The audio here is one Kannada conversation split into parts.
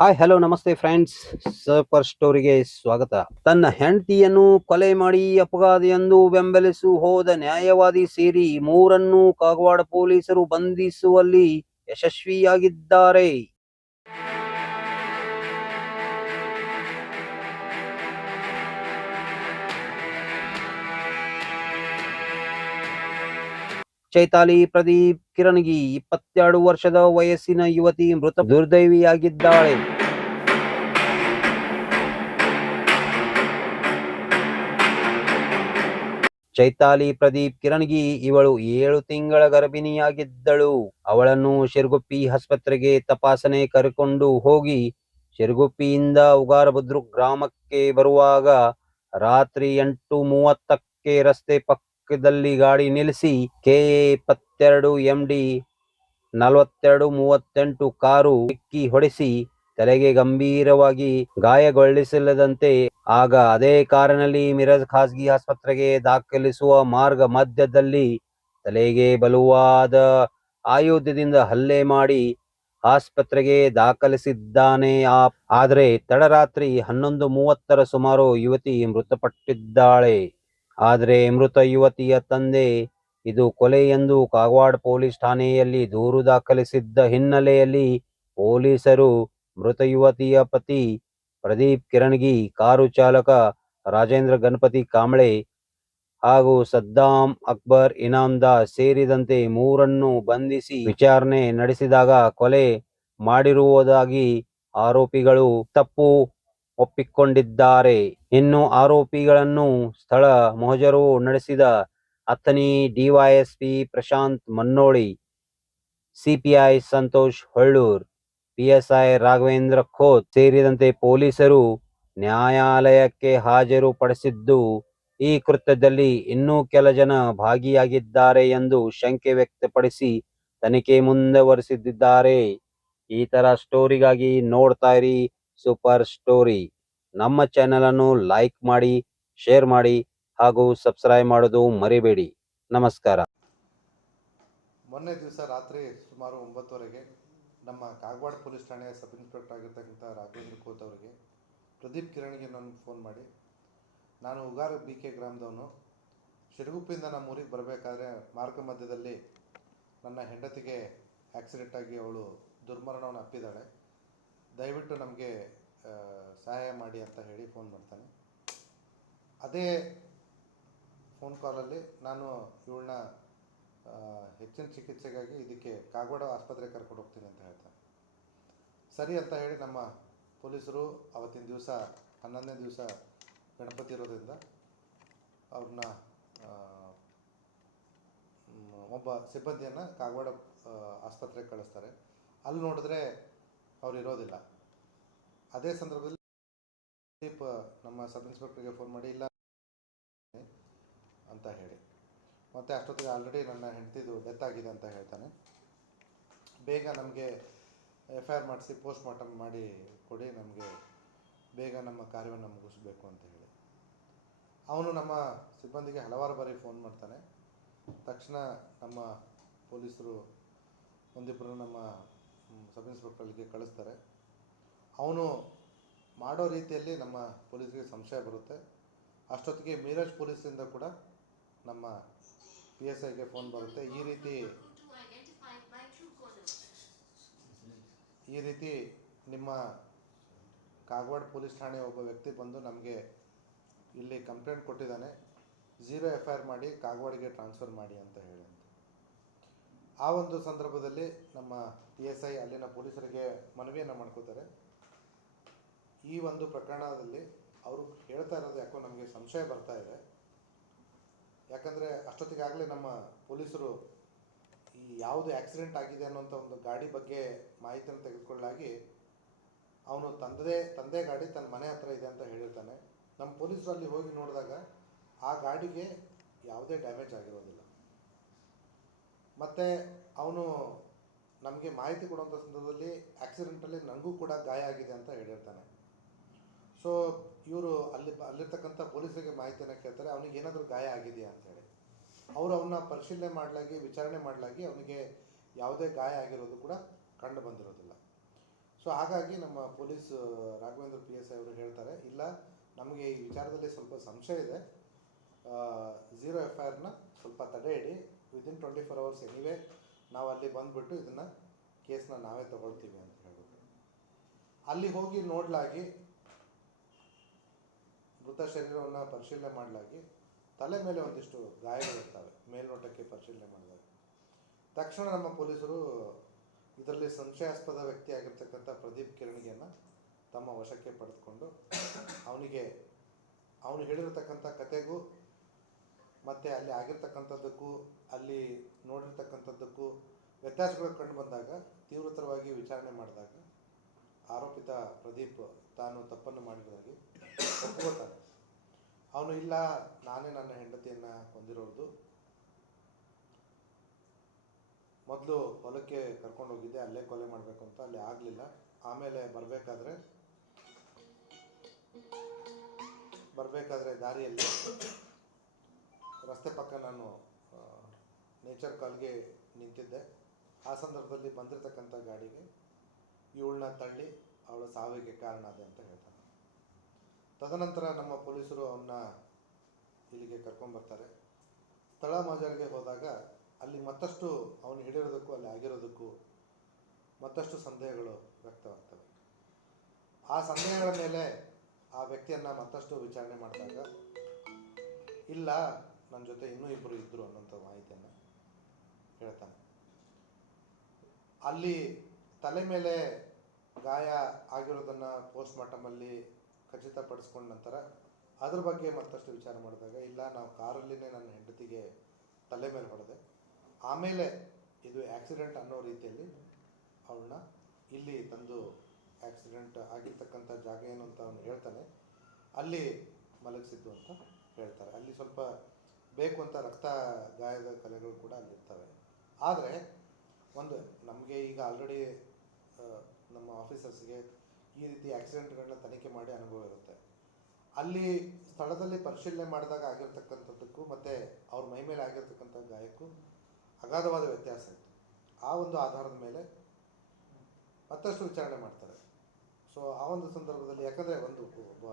ಹಾಯ್ ಹಲೋ ನಮಸ್ತೆ ಫ್ರೆಂಡ್ಸ್ ಸೂಪರ್ ಸ್ಟೋರಿಗೆ ಸ್ವಾಗತ. ತನ್ನ ಹೆಂಡತಿಯನ್ನು ಕೊಲೆ ಮಾಡಿ ಅಪಘಾತ ಎಂದು ಬೆಂಬಲಿಸು ಹೋದ ನ್ಯಾಯವಾದಿ ಸೇರಿ ಮೂರನ್ನು ಕಾಗವಾಡ ಪೊಲೀಸರು ಬಂಧಿಸುವಲ್ಲಿ ಯಶಸ್ವಿಯಾಗಿದ್ದಾರೆ. ಚೈತಾಲಿ ಪ್ರದೀಪ್ ಕಿರಣ್ಗಿ ಇಪ್ಪತ್ತೆರಡು ವರ್ಷದ ವಯಸ್ಸಿನ ಯುವತಿ ಮೃತ ದುರ್ದೈವಿಯಾಗಿದ್ದಾಳೆ. ಚೈತಾಲಿ ಪ್ರದೀಪ್ ಕಿರಣ್ಗಿ ಇವಳು ಏಳು ತಿಂಗಳ ಗರ್ಭಿಣಿಯಾಗಿದ್ದಳು. ಅವಳನ್ನು ಶಿರ್ಗುಪ್ಪಿ ಆಸ್ಪತ್ರೆಗೆ ತಪಾಸಣೆ ಕರೆಕೊಂಡು ಹೋಗಿ ಶಿರ್ಗುಪ್ಪಿಯಿಂದ ಉಗಾರಭದ್ರು ಗ್ರಾಮಕ್ಕೆ ಬರುವಾಗ ರಾತ್ರಿ ಎಂಟು ಮೂವತ್ತಕ್ಕೆ ರಸ್ತೆ ಪಕ್ಕದಲ್ಲಿ ಗಾಡಿ ನಿಲ್ಲಿಸಿ ಕೆಎ ಇಪ್ಪತ್ತೆರಡು ಎಂ ಡಿ ನಲವತ್ತೆರಡು ಮೂವತ್ತೆಂಟು ಕಾರು ಡಿಕ್ಕಿ ಹೊಡೆಸಿ ತಲೆಗೆ ಗಂಭೀರವಾಗಿ ಗಾಯಗೊಳಿಸಲದಂತೆ ಆಗ ಅದೇ ಕಾರಿನಲ್ಲಿ ಮಿರಜ್ ಖಾಸಗಿ ಆಸ್ಪತ್ರೆಗೆ ದಾಖಲಿಸುವ ಮಾರ್ಗ ಮಧ್ಯದಲ್ಲಿ ತಲೆಗೆ ಬಲುವಾದ ಆಯುಧದಿಂದ ಹಲ್ಲೆ ಮಾಡಿ ಆಸ್ಪತ್ರೆಗೆ ದಾಖಲಿಸಿದ್ದಾನೆ ಆದರೆ ತಡರಾತ್ರಿ ಹನ್ನೊಂದು ಮೂವತ್ತರ ಸುಮಾರು ಯುವತಿ ಮೃತಪಟ್ಟಿದ್ದಾಳೆ. ಆದರೆ ಮೃತ ಯುವತಿಯ ತಂದೆ ಇದು ಕೊಲೆ ಎಂದು ಕಾಗವಾಡ ಪೊಲೀಸ್ ಠಾಣೆಯಲ್ಲಿ ದೂರು ದಾಖಲಿಸಿದ್ದ ಹಿನ್ನೆಲೆಯಲ್ಲಿ ಪೊಲೀಸರು ಮೃತ ಯುವತಿಯ ಪತಿ ಪ್ರದೀಪ್ ಕಿರಣ್ಗಿ, ಕಾರು ಚಾಲಕ ರಾಜೇಂದ್ರ ಗಣಪತಿ ಕಾಂಬಳೆ ಹಾಗೂ ಸದ್ದಾಂ ಅಕ್ಬರ್ ಇನಾಮ್ದಾ ಸೇರಿದಂತೆ ಮೂರನ್ನು ಬಂಧಿಸಿ ವಿಚಾರಣೆ ನಡೆಸಿದಾಗ ಕೊಲೆ ಮಾಡಿರುವುದಾಗಿ ಆರೋಪಿಗಳು ತಪ್ಪು ಒಪ್ಪಿಕೊಂಡಿದ್ದಾರೆ. ಇನ್ನು ಆರೋಪಿಗಳನ್ನು ಸ್ಥಳ ಮೊಹಜರು ನಡೆಸಿದ Athani DYSP Prashanth Mannoli, CPI Santosh Hollur, PSI Raghavendra Khot ಸೇರಿದಂತೆ ಪೊಲೀಸರು ನ್ಯಾಯಾಲಯಕ್ಕೆ ಹಾಜರು ಪಡಿಸಿದ್ದು, ಈ ಕೃತ್ಯದಲ್ಲಿ ಇನ್ನೂ ಕೆಲ ಜನ ಭಾಗಿಯಾಗಿದ್ದಾರೆ ಎಂದು ಶಂಕೆ ವ್ಯಕ್ತಪಡಿಸಿ ತನಿಖೆ ಮುಂದುವರಿಸಿದ್ದಾರೆ. ಈ ತರ ಸ್ಟೋರಿಗಾಗಿ ನೋಡ್ತಾ ಇರಿ. Super story. ನಮ್ಮ ಚಾನೆಲ್ ಅನ್ನು ಲೈಕ್ ಮಾಡಿ, ಶೇರ್ ಮಾಡಿ ಹಾಗೂ ಸಬ್ಸ್ಕ್ರೈಬ್ ಮಾಡೋದು ಮರಿಬೇಡಿ. ನಮಸ್ಕಾರ. ಮೊನ್ನೆ ದಿವಸ ರಾತ್ರಿ ಸುಮಾರು ಒಂಬತ್ತುವರೆಗೆ ನಮ್ಮ ಕಾಗವಾಡ ಪೊಲೀಸ್ ಠಾಣೆಯ ಸಬ್ ಇನ್ಸ್ಪೆಕ್ಟರ್ ಆಗಿರ್ತಕ್ಕಂಥ ರಾಘವೇಂದ್ರ ಕೋತ್ ಅವರಿಗೆ ಪ್ರದೀಪ್ ಕಿರಣ್ಗೆ ನಾನು ಫೋನ್ ಮಾಡಿ, ನಾನು ಉಗಾರ ಬಿ ಕೆ ಗ್ರಾಮದವನು. ಶಿರಗುಪ್ಪಿಂದ ನಮ್ಮ ಊರಿಗೆ ಬರಬೇಕಾದ್ರೆ ಮಾರ್ಗ ಮಧ್ಯದಲ್ಲಿ ನನ್ನ ಹೆಂಡತಿಗೆ ಆಕ್ಸಿಡೆಂಟ್ ಆಗಿ ಅವಳು ದುರ್ಮರಣವನ್ನು ಅಪ್ಪಿದ್ದಾಳೆ. ದಯವಿಟ್ಟು ನಮಗೆ ಸಹಾಯ ಮಾಡಿ ಅಂತ ಹೇಳಿ ಫೋನ್ ಮಾಡ್ತಾನೆ. ಅದೇ ಫೋನ್ ಕಾಲಲ್ಲಿ ನಾನು ಇವಳನ್ನ ಹೆಚ್ಚಿನ ಚಿಕಿತ್ಸೆಗಾಗಿ ಇದಕ್ಕೆ ಕಾಗವಾಡ ಆಸ್ಪತ್ರೆಗೆ ಕರ್ಕೊಂಡು ಹೋಗ್ತೀನಿ ಅಂತ ಹೇಳ್ತಾನೆ. ಸರಿ ಅಂತ ಹೇಳಿ ನಮ್ಮ ಪೊಲೀಸರು ಅವತ್ತಿನ ದಿವಸ, ಹನ್ನೊಂದನೇ ದಿವಸ ಗಣಪತಿ ಇರೋದ್ರಿಂದ ಅವ್ರನ್ನ ಒಬ್ಬ ಸಿಬ್ಬಂದಿಯನ್ನು ಕಾಗವಾಡ ಆಸ್ಪತ್ರೆಗೆ ಕಳಿಸ್ತಾರೆ. ಅಲ್ಲಿ ನೋಡಿದ್ರೆ ಅವ್ರು ಇರೋದಿಲ್ಲ ಅದೇ ಸಂದರ್ಭದಲ್ಲಿ ದೀಪ್ ನಮ್ಮ ಸಬ್ ಇನ್ಸ್ಪೆಕ್ಟರ್ಗೆ ಫೋನ್ ಮಾಡಿ ಇಲ್ಲ ಅಂತ ಹೇಳಿ. ಮತ್ತು ಅಷ್ಟೊತ್ತಿಗೆ ಆಲ್ರೆಡಿ ನನ್ನ ಹೆಂಡತಿದು ಡೆತ್ ಆಗಿದೆ ಅಂತ ಹೇಳ್ತಾನೆ. ಬೇಗ ನಮಗೆ ಎಫ್ ಐ ಆರ್ ಮಾಡಿಸಿ ಪೋಸ್ಟ್ ಮಾರ್ಟಮ್ ಮಾಡಿ ಕೊಡಿ, ನಮಗೆ ಬೇಗ ನಮ್ಮ ಕಾರ್ಯವನ್ನು ಮುಗಿಸ್ಬೇಕು ಅಂತ ಹೇಳಿ. ಅವನು ನಮ್ಮ ಸಿಬ್ಬಂದಿಗೆ ಹಲವಾರು ಬಾರಿ ಫೋನ್ ಮಾಡ್ತಾನೆ. ತಕ್ಷಣ ನಮ್ಮ ಪೊಲೀಸರು ಒಂದಿಬ್ಬರು ನಮ್ಮ ಸಬ್ ಇನ್ಸ್ಪೆಕ್ಟರ್ಗೆ ಕಳಿಸ್ತಾರೆ. ಅವನು ಮಾಡೋ ರೀತಿಯಲ್ಲಿ ನಮ್ಮ ಪೊಲೀಸರಿಗೆ ಸಂಶಯ ಬರುತ್ತೆ. ಅಷ್ಟೊತ್ತಿಗೆ ಮೀರಜ್ ಪೊಲೀಸಿಂದ ಕೂಡ ನಮ್ಮ ಪಿ ಎಸ್ ಐಗೆ ಫೋನ್ ಬರುತ್ತೆ. ಈ ರೀತಿ ಈ ರೀತಿ ನಿಮ್ಮ ಕಾಗವಾಡ ಪೊಲೀಸ್ ಠಾಣೆ ಒಬ್ಬ ವ್ಯಕ್ತಿ ಬಂದು ನಮಗೆ ಇಲ್ಲಿ ಕಂಪ್ಲೇಂಟ್ ಕೊಟ್ಟಿದ್ದಾನೆ. ಝೀರೋ ಎಫ್ ಐ ಆರ್ ಮಾಡಿ ಕಾಗವಾಡಿಗೆ ಟ್ರಾನ್ಸ್ಫರ್ ಮಾಡಿ ಅಂತ ಹೇಳಿ ಆ ಒಂದು ಸಂದರ್ಭದಲ್ಲಿ ನಮ್ಮ ಪಿ ಎಸ್ ಐ ಅಲ್ಲಿನ ಪೊಲೀಸರಿಗೆ ಮನವಿಯನ್ನು ಮಾಡ್ಕೋತಾರೆ ಈ ಒಂದು ಪ್ರಕರಣದಲ್ಲಿ ಅವರು ಹೇಳ್ತಾ ಇರೋದು ಯಾಕೋ ನಮಗೆ ಸಂಶಯ ಬರ್ತಾ ಇದೆ. ಯಾಕಂದರೆ ಅಷ್ಟೊತ್ತಿಗಾಗಲೇ ನಮ್ಮ ಪೊಲೀಸರು ಈ ಯಾವುದು ಆಕ್ಸಿಡೆಂಟ್ ಆಗಿದೆ ಅನ್ನೋಂಥ ಒಂದು ಗಾಡಿ ಬಗ್ಗೆ ಮಾಹಿತಿಯನ್ನು ತೆಗೆದುಕೊಳ್ಳಲಾಗಿ ಅವನು ತಂದೆ ತಂದೆ ಗಾಡಿ ತನ್ನ ಮನೆ ಹತ್ರ ಇದೆ ಅಂತ ಹೇಳಿರ್ತಾನೆ. ನಮ್ಮ ಪೊಲೀಸರು ಅಲ್ಲಿ ಹೋಗಿ ನೋಡಿದಾಗ ಆ ಗಾಡಿಗೆ ಯಾವುದೇ ಡ್ಯಾಮೇಜ್ ಆಗಿರೋದಿಲ್ಲ. ಮತ್ತು ಅವನು ನಮಗೆ ಮಾಹಿತಿ ಕೊಡುವಂಥ ಸಂದರ್ಭದಲ್ಲಿ ಆಕ್ಸಿಡೆಂಟಲ್ಲಿ ನನಗೂ ಕೂಡ ಗಾಯ ಆಗಿದೆ ಅಂತ ಹೇಳಿರ್ತಾನೆ. ಸೊ ಇವರು ಅಲ್ಲಿ ಅಲ್ಲಿರ್ತಕ್ಕಂಥ ಪೊಲೀಸರಿಗೆ ಮಾಹಿತಿಯನ್ನು ಕೇಳ್ತಾರೆ, ಅವನಿಗೆ ಏನಾದರೂ ಗಾಯ ಆಗಿದೆಯಾ? ಅಂತೇಳಿ ಅವರು ಅವನ್ನ ಪರಿಶೀಲನೆ ಮಾಡಲಾಗಿ, ವಿಚಾರಣೆ ಮಾಡಲಾಗಿ ಅವನಿಗೆ ಯಾವುದೇ ಗಾಯ ಆಗಿರೋದು ಕೂಡ ಕಂಡು ಬಂದಿರೋದಿಲ್ಲ. ಸೊ ಹಾಗಾಗಿ ನಮ್ಮ police, Raghavendra P S I ಅವರು ಹೇಳ್ತಾರೆ, ಇಲ್ಲ, ನಮಗೆ ಈ ವಿಚಾರದಲ್ಲಿ ಸ್ವಲ್ಪ ಸಂಶಯ ಇದೆ. ಝೀರೋ ಎಫ್ ಐ ಆರ್ನ ಸ್ವಲ್ಪ ತಡೆ ಇಡಿ within twenty four hours anyway ನಾವು ಅಲ್ಲಿ ಬಂದುಬಿಟ್ಟು ಇದನ್ನು ಕೇಸನ್ನ ನಾವೇ ತಗೊಳ್ತೀವಿ ಅಂತ ಹೇಳ್ಬಿಟ್ಟು. ಅಲ್ಲಿ ಹೋಗಿ ನೋಡಲಾಗಿ, ಮೃತ ಶರೀರವನ್ನು ಪರಿಶೀಲನೆ ಮಾಡಲಾಗಿ, ತಲೆ ಮೇಲೆ ಒಂದಿಷ್ಟು ಗಾಯಗಳಿರ್ತವೆ ಮೇಲ್ನೋಟಕ್ಕೆ ಪರಿಶೀಲನೆ ಮಾಡಿದಾಗ ತಕ್ಷಣ ನಮ್ಮ ಪೊಲೀಸರು ಇದರಲ್ಲಿ ಸಂಶಯಾಸ್ಪದ ವ್ಯಕ್ತಿ ಆಗಿರ್ತಕ್ಕಂಥ ಪ್ರದೀಪ್ ಕಿರಣಿಗೆಯನ್ನು ತಮ್ಮ ವಶಕ್ಕೆ ಪಡೆದುಕೊಂಡು, ಅವನಿಗೆ, ಅವನು ಹೇಳಿರತಕ್ಕಂಥ ಕತೆಗೂ ಮತ್ತು ಅಲ್ಲಿ ಆಗಿರ್ತಕ್ಕಂಥದ್ದಕ್ಕೂ, ಅಲ್ಲಿ ನೋಡಿರ್ತಕ್ಕಂಥದ್ದಕ್ಕೂ ವ್ಯತ್ಯಾಸಗಳು ಕಂಡು ಬಂದಾಗ, ತೀವ್ರತರವಾಗಿ ವಿಚಾರಣೆ ಮಾಡಿದಾಗ, ಆರೋಪಿತ ಪ್ರದೀಪ್ ತಾನು ತಪ್ಪನ್ನು ಮಾಡಿರೋದಾಗಿ ಒಪ್ಕೋತಾನೆ. ಅವನು, ಇಲ್ಲ, ನಾನೇ ನನ್ನ ಹೆಂಡತಿಯನ್ನು ಹೊಂದಿರೋದು ಮೊದಲು ಹೊಲಕ್ಕೆ ಕರ್ಕೊಂಡು ಹೋಗಿದ್ದೆ, ಅಲ್ಲೇ ಕೊಲೆ ಮಾಡಬೇಕು ಅಂತ, ಅಲ್ಲಿ ಆಗಲಿಲ್ಲ. ಆಮೇಲೆ ಬರಬೇಕಾದ್ರೆ ಬರಬೇಕಾದ್ರೆ ದಾರಿಯಲ್ಲಿ ರಸ್ತೆ ಪಕ್ಕ ನಾನು ನೇಚರ್ ಕಾಲ್ಗೆ ನಿಂತಿದ್ದೆ. ಆ ಸಂದರ್ಭದಲ್ಲಿ ಬಂದಿರತಕ್ಕಂಥ ಗಾಡಿಗೆ ಇವಳನ್ನ ತಳ್ಳಿ ಅವಳ ಸಾವಿಗೆ ಕಾರಣ ಅದೇ ಅಂತ ಹೇಳ್ತಾನೆ. ತದನಂತರ ನಮ್ಮ ಪೊಲೀಸರು ಅವನ್ನ ಇಲ್ಲಿಗೆ ಕರ್ಕೊಂಬರ್ತಾರೆ ಸ್ಥಳ ಮಾಜಾರಿಗೆ ಹೋದಾಗ ಅಲ್ಲಿ ಮತ್ತಷ್ಟು ಅವನು ಹಿಡಿಯೋದಕ್ಕೂ ಅಲ್ಲಿ ಆಗಿರೋದಕ್ಕೂ ಮತ್ತಷ್ಟು ಸಂದೇಹಗಳು ವ್ಯಕ್ತವಾಗ್ತವೆ. ಆ ಸಂದೇಹಗಳ ಮೇಲೆ ಆ ವ್ಯಕ್ತಿಯನ್ನು ಮತ್ತಷ್ಟು ವಿಚಾರಣೆ ಮಾಡಿದಾಗ, ಇಲ್ಲ ನನ್ನ ಜೊತೆ ಇನ್ನೂ ಇಬ್ಬರು ಇದ್ದರು ಅನ್ನೋಂಥ ಮಾಹಿತಿಯನ್ನು ಹೇಳ್ತಾನೆ. ಅಲ್ಲಿ ತಲೆ ಮೇಲೆ ಗಾಯ ಆಗಿರೋದನ್ನು ಪೋಸ್ಟ್ ಮಾರ್ಟಮಲ್ಲಿ ಖಚಿತಪಡಿಸ್ಕೊಂಡ ನಂತರ ಅದ್ರ ಬಗ್ಗೆ ಮತ್ತಷ್ಟು ವಿಚಾರ ಮಾಡಿದಾಗ, ಇಲ್ಲ, ನಾವು ಕಾರಲ್ಲಿನೇ ನನ್ನ ಹೆಂಡತಿಗೆ ತಲೆ ಮೇಲೆ ಹೊಡೆದೆ. ಆಮೇಲೆ ಇದು ಆಕ್ಸಿಡೆಂಟ್ ಅನ್ನೋ ರೀತಿಯಲ್ಲಿ ಅವಳನ್ನ ಇಲ್ಲಿ ತಂದು ಆಕ್ಸಿಡೆಂಟ್ ಆಗಿರ್ತಕ್ಕಂಥ ಜಾಗ ಏನು ಅಂತ ಅವನು ಹೇಳ್ತಾನೆ. ಅಲ್ಲಿ ಮಲಗಿಸಿದ್ದು ಅಂತ ಹೇಳ್ತಾರೆ. ಅಲ್ಲಿ ಸ್ವಲ್ಪ ಬೇಕು ಅಂತ ರಕ್ತ ಗಾಯದ ಕಲೆಗಳು ಕೂಡ ಅಲ್ಲಿರ್ತವೆ. ಆದರೆ ಒಂದು ನಮಗೆ ಈಗ ಆಲ್ರೆಡಿ ನಮ್ಮ ಆಫೀಸರ್ಸ್ಗೆ ಈ ರೀತಿ ಆಕ್ಸಿಡೆಂಟ್ಗಳನ್ನ ತನಿಖೆ ಮಾಡಿ ಅನುಭವ ಇರುತ್ತೆ. ಅಲ್ಲಿ ಸ್ಥಳದಲ್ಲಿ ಪರಿಶೀಲನೆ ಮಾಡಿದಾಗ ಆಗಿರ್ತಕ್ಕಂಥದ್ದಕ್ಕೂ ಮತ್ತು ಅವ್ರ ಮೈ ಮೇಲೆ ಆಗಿರ್ತಕ್ಕಂಥ ಗಾಯಕ್ಕೂ ಅಗಾಧವಾದ ವ್ಯತ್ಯಾಸ ಇತ್ತು. ಆ ಒಂದು ಆಧಾರದ ಮೇಲೆ ಮತ್ತಷ್ಟು ವಿಚಾರಣೆ ಮಾಡ್ತಾರೆ. ಸೊ ಆ ಒಂದು ಸಂದರ್ಭದಲ್ಲಿ ಯಾಕಂದರೆ ಒಂದು ಒಬ್ಬ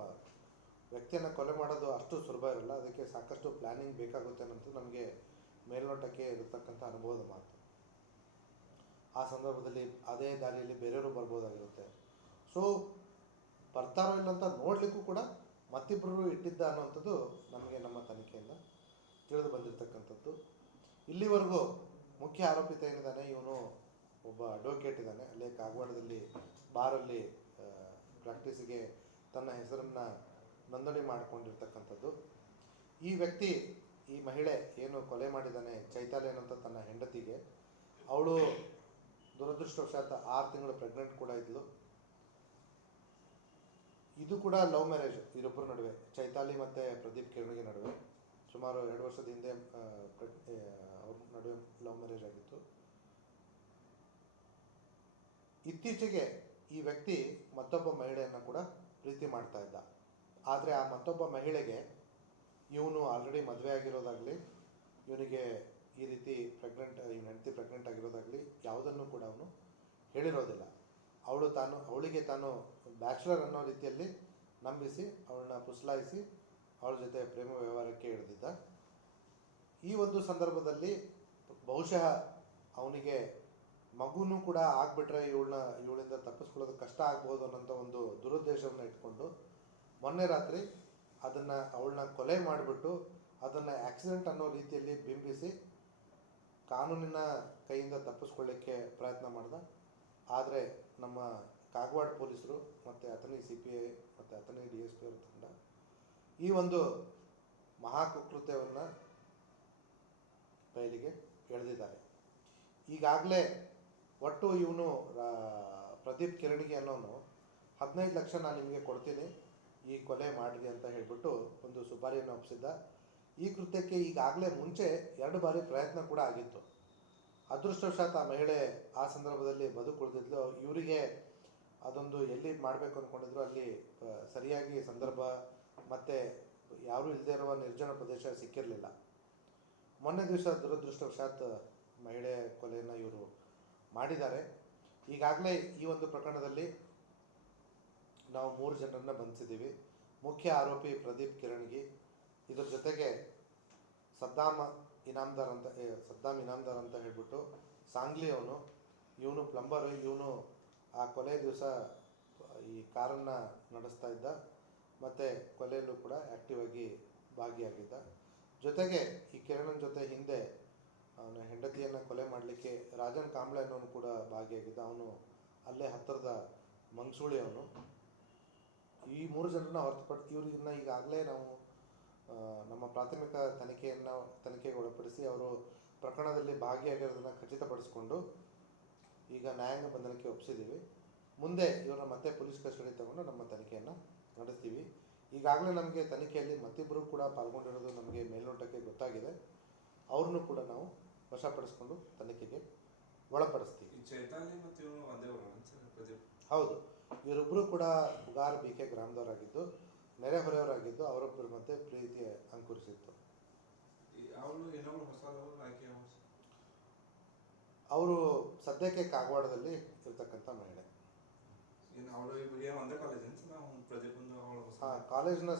ವ್ಯಕ್ತಿಯನ್ನು ಕೊಲೆ ಮಾಡೋದು ಅಷ್ಟು ಸುಲಭ ಇರಲ್ಲ. ಅದಕ್ಕೆ ಸಾಕಷ್ಟು ಪ್ಲ್ಯಾನಿಂಗ್ ಬೇಕಾಗುತ್ತೆ ಅನ್ನೋದು ನಮಗೆ ಮೇಲ್ನೋಟಕ್ಕೆ ಇರತಕ್ಕಂಥ ಅನುಭವದ ಮಾತು. ಆ ಸಂದರ್ಭದಲ್ಲಿ ಅದೇ ದಾರಿಯಲ್ಲಿ ಬೇರೆಯವರು ಬರ್ಬೋದಾಗಿರುತ್ತೆ. ಸೊ ಬರ್ತಾರೋ ಇಲ್ಲ ಅಂತ ನೋಡಲಿಕ್ಕೂ ಕೂಡ ಮತ್ತಿಬ್ಬರು ಇಟ್ಟಿದ್ದ ಅನ್ನುವಂಥದ್ದು ನಮಗೆ ನಮ್ಮ ತನಿಖೆಯಿಂದ ತಿಳಿದು ಬಂದಿರತಕ್ಕಂಥದ್ದು. ಇಲ್ಲಿವರೆಗೂ ಮುಖ್ಯ ಆರೋಪಿತ ಏನಿದ್ದಾನೆ, ಇವನು ಒಬ್ಬ ಅಡ್ವೊಕೇಟ್ ಇದ್ದಾನೆ. ಅಲ್ಲೇ ಕಾಗವಾಡದಲ್ಲಿ, ಬಾರಲ್ಲಿ ಪ್ರಾಕ್ಟೀಸಿಗೆ ತನ್ನ ಹೆಸರನ್ನು ನೋಂದಣಿ ಮಾಡಿಕೊಂಡಿರ್ತಕ್ಕಂಥದ್ದು. ಈ ವ್ಯಕ್ತಿ, ಈ ಮಹಿಳೆ ಏನು ಕೊಲೆ ಮಾಡಿದ್ದಾನೆ, ಚೈತಾಲಿ ಅನ್ನೋಂಥ ತನ್ನ ಹೆಂಡತಿಗೆ, ಅವಳು ದುರದೃಷ್ಟವಶಾತ್ ಆರು ತಿಂಗಳು ಪ್ರೆಗ್ನೆಂಟ್ ಕೂಡ ಇದ್ಲು. ಇದು ಕೂಡ ಲವ್ ಮ್ಯಾರೇಜ್ ಇವರಿಬ್ಬರ ನಡುವೆ, ಚೈತಾಲಿ ಮತ್ತು ಪ್ರದೀಪ್ ಕಿರಣಿಗೆ ನಡುವೆ. ಸುಮಾರು ಎರಡು ವರ್ಷದ ಹಿಂದೆ ಅವ್ರ ನಡುವೆ ಲವ್ ಮ್ಯಾರೇಜ್ ಆಗಿತ್ತು. ಇತ್ತೀಚೆಗೆ ಈ ವ್ಯಕ್ತಿ ಮತ್ತೊಬ್ಬ ಮಹಿಳೆಯನ್ನು ಕೂಡ ಪ್ರೀತಿ ಮಾಡ್ತಾ ಇದ್ದ. ಆದರೆ ಆ ಮತ್ತೊಬ್ಬ ಮಹಿಳೆಗೆ ಇವನು ಆಲ್ರೆಡಿ ಮದುವೆ ಆಗಿರೋದಾಗಲಿ, ಇವನಿಗೆ ಈ ರೀತಿ ಪ್ರೆಗ್ನೆಂಟ್ ಇವನ ಹೆಂಡತಿ ಪ್ರೆಗ್ನೆಂಟ್ ಆಗಿರೋದಾಗಲಿ ಯಾವುದನ್ನು ಕೂಡ ಅವನು ಹೇಳಿರೋದಿಲ್ಲ. ಅವಳು ತಾನು, ಅವಳಿಗೆ ತಾನು ಬ್ಯಾಚುಲರ್ ಅನ್ನೋ ರೀತಿಯಲ್ಲಿ ನಂಬಿಸಿ, ಅವಳನ್ನ ಪುಸಲಾಯಿಸಿ, ಅವಳ ಜೊತೆ ಪ್ರೇಮ ವ್ಯವಹಾರಕ್ಕೆ ಹಿಡಿದಿದ್ದ ಈ ಒಂದು ಸಂದರ್ಭದಲ್ಲಿ ಬಹುಶಃ ಅವನಿಗೆ ಮಗುನೂ ಕೂಡ ಆಗ್ಬಿಟ್ರೆ ಇವಳನ್ನ, ಇವಳಿಂದ ತಪ್ಪಿಸ್ಕೊಳ್ಳೋದು ಕಷ್ಟ ಆಗ್ಬೋದು ಅನ್ನೋಂಥ ಒಂದು ದುರುದ್ದೇಶವನ್ನು ಇಟ್ಕೊಂಡು ಮೊನ್ನೆ ರಾತ್ರಿ ಅದನ್ನು ಅವಳನ್ನ ಕೊಲೆ ಮಾಡಿಬಿಟ್ಟು ಅದನ್ನು ಆಕ್ಸಿಡೆಂಟ್ ಅನ್ನೋ ರೀತಿಯಲ್ಲಿ ಬಿಂಬಿಸಿ ಕಾನೂನಿನ ಕೈಯಿಂದ ತಪ್ಪಿಸ್ಕೊಳ್ಳಿಕ್ಕೆ ಪ್ರಯತ್ನ ಮಾಡ್ದ. ಆದರೆ ನಮ್ಮ ಕಾಗವಾಡ ಪೊಲೀಸರು ಮತ್ತು ಅಥಣಿ ಸಿ ಪಿ ಐ ಮತ್ತು ಅಥಣಿ ಡಿ ಎಸ್ ಪಿ ಅವರ ತಂಡ ಈ ಒಂದು ಮಹಾಕೃತ್ಯವನ್ನು ಬಯಲಿಗೆ ಎಳೆದಿದ್ದಾರೆ. ಈಗಾಗಲೇ ಒಟ್ಟು ಇವನು ಪ್ರದೀಪ್ ಕಿರಣಿಗೆ ಅನ್ನೋನು ಹದಿನೈದು ಲಕ್ಷ ನಾನು ನಿಮಗೆ ಕೊಡ್ತೀನಿ. ಈ ಕೊಲೆ ಮಾಡಿದೆ ಅಂತ ಹೇಳಿಬಿಟ್ಟು ಒಂದು ಸುಪಾರಿಯನ್ನು ಒಪ್ಪಿಸಿದ್ದ ಈ ಕೃತ್ಯಕ್ಕೆ ಈಗಾಗಲೇ ಮುಂಚೆ ಎರಡು ಬಾರಿ ಪ್ರಯತ್ನ ಕೂಡ ಆಗಿತ್ತು. ಅದೃಷ್ಟವಶಾತ್ ಆ ಮಹಿಳೆ ಆ ಸಂದರ್ಭದಲ್ಲಿ ಬದುಕುಳಿದಿದ್ಲು. ಇವರಿಗೆ ಅದೊಂದು ಎಲ್ಲಿ ಮಾಡಬೇಕು ಅಂದ್ಕೊಂಡಿದ್ರು ಅಲ್ಲಿ ಸರಿಯಾಗಿ ಸಂದರ್ಭ ಮತ್ತು ಯಾರೂ ಇಲ್ಲದೆ ಇರುವ ನಿರ್ಜನ ಪ್ರದೇಶ ಸಿಕ್ಕಿರಲಿಲ್ಲ. ಮೊನ್ನೆ ದಿವಸ ದುರದೃಷ್ಟವಶಾತ್ ಮಹಿಳೆ ಕೊಲೆಯನ್ನು ಇವರು ಮಾಡಿದ್ದಾರೆ. ಈಗಾಗಲೇ ಈ ಒಂದು ಪ್ರಕರಣದಲ್ಲಿ ನಾವು ಮೂರು ಜನರನ್ನು ಬಂಧಿಸಿದ್ದೀವಿ. ಮುಖ್ಯ ಆರೋಪಿ ಪ್ರದೀಪ್ ಕಿರಣ್ಗಿ. ಇದ್ರ ಜೊತೆಗೆ ಸದ್ದಾಮ ಇನಾಮ್ದಾರ್ ಅಂತ ಸದ್ದಾಮ್ ಇನಾಮ್ದಾರ್ ಅಂತ ಹೇಳ್ಬಿಟ್ಟು ಸಾಂಗ್ಲಿ ಅವನು. ಇವನು ಪ್ಲಂಬರ್, ಇವನು ಆ ಕೊಲೆ ದಿವಸ ಈ ಕಾರನ್ನು ನಡೆಸ್ತಾ ಇದ್ದ. ಮತ್ತು ಕೊಲೆಯಲ್ಲೂ ಕೂಡ ಆ್ಯಕ್ಟಿವ್ ಆಗಿ ಭಾಗಿಯಾಗಿದ್ದ. ಜೊತೆಗೆ ಈ ಕಿರಣನ ಜೊತೆ ಹಿಂದೆ ಅವನ ಹೆಂಡತಿಯನ್ನು ಕೊಲೆ ಮಾಡಲಿಕ್ಕೆ ರಾಜನ್ ಕಾಂಬ್ಳೆ ಅನ್ನೋನು ಕೂಡ ಭಾಗಿಯಾಗಿದ್ದ. ಅವನು ಅಲ್ಲೇ ಹತ್ತಿರದ ಮಂಗಸೂಳಿ ಅವನು. ಈ ಮೂರು ಜನರನ್ನ ಹೊರತುಪಡಿಸಿ ಇವರನ್ನ ಈಗಾಗಲೇ ನಾವು ನಮ್ಮ ಪ್ರಾಥಮಿಕ ತನಿಖೆಯನ್ನು ತನಿಖೆಗೆ ಒಳಪಡಿಸಿ ಅವರು ಪ್ರಕರಣದಲ್ಲಿ ಭಾಗಿಯಾಗಿರೋದನ್ನು ಖಚಿತಪಡಿಸಿಕೊಂಡು ಈಗ ನ್ಯಾಯಾಂಗ ಬಂಧನಕ್ಕೆ ಒಪ್ಪಿಸಿದ್ದೀವಿ. ಮುಂದೆ ಇವರನ್ನ ಮತ್ತೆ ಪೊಲೀಸ್ ಕಸ್ಟಡಿ ತಗೊಂಡು ನಮ್ಮ ತನಿಖೆಯನ್ನು ನಡೆಸ್ತೀವಿ. ಈಗಾಗಲೇ ನಮಗೆ ತನಿಖೆಯಲ್ಲಿ ಮತ್ತಿಬ್ಬರು ಕೂಡ ಪಾಲ್ಗೊಂಡಿರೋದು ನಮಗೆ ಮೇಲ್ನೋಟಕ್ಕೆ ಗೊತ್ತಾಗಿದೆ. ಅವ್ರನ್ನೂ ಕೂಡ ನಾವು ವಶಪಡಿಸ್ಕೊಂಡು ತನಿಖೆಗೆ ಒಳಪಡಿಸ್ತೀವಿ. ಹೌದು. ಇವರಿಬ್ಬರು ಕೂಡ ಬುಗಾರ್ ಬಿ ಕೆ ಗ್ರಾಮದವರಾಗಿದ್ದು ನೆರೆಹೊರೆಯವರಾಗಿದ್ದು ಅವರೊಬ್ಬರ ಮಧ್ಯೆ ಪ್ರೀತಿ ಅಂಕುರಿಸಿತ್ತು. ಅವರು ಸದ್ಯಕ್ಕೆ ಕಾಗವಾಡದಲ್ಲಿ ಇರ್ತಕ್ಕಂಥ ಮಹಿಳೆ. ಏನು ಅವಳು ಏನು ಒಂದೇ ಕಾಲೇಜ್ ಅಂತ ಕಾಲೇಜ್ನ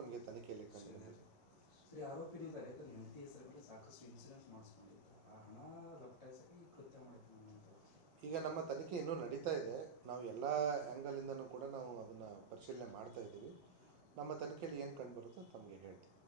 ನಮಗೆ ತನಿಖೆಯಲ್ಲಿ ಕಂಡಿದೆ ಸರಿ. ಆರೋಪಿನಿಂದ ರೈತರ ಹೆಂಡತಿ ಹೆಸರಲ್ಲಿ ಸಾಕಷ್ಟು ಇನ್ಸೂರೆನ್ಸ್ ಮಾಡಿಸ್ಕೊಂಡಿದ್ದ. ಆ ಹಣ ಈ ಕೃತ್ಯ ಈಗ ನಮ್ಮ ತನಿಖೆ ಇನ್ನೂ ನಡೀತಾ ಇದೆ. ನಾವು ಎಲ್ಲ ಆ್ಯಂಗಲಿಂದನೂ ಕೂಡ ನಾವು ಅದನ್ನು ಪರಿಶೀಲನೆ ಮಾಡ್ತಾ ಇದ್ದೀವಿ. ನಮ್ಮ ತನಿಖೆಯಲ್ಲಿ ಏನು ಕಂಡು ಬರುತ್ತೆ ತಮಗೆ ಹೇಳ್ತೀವಿ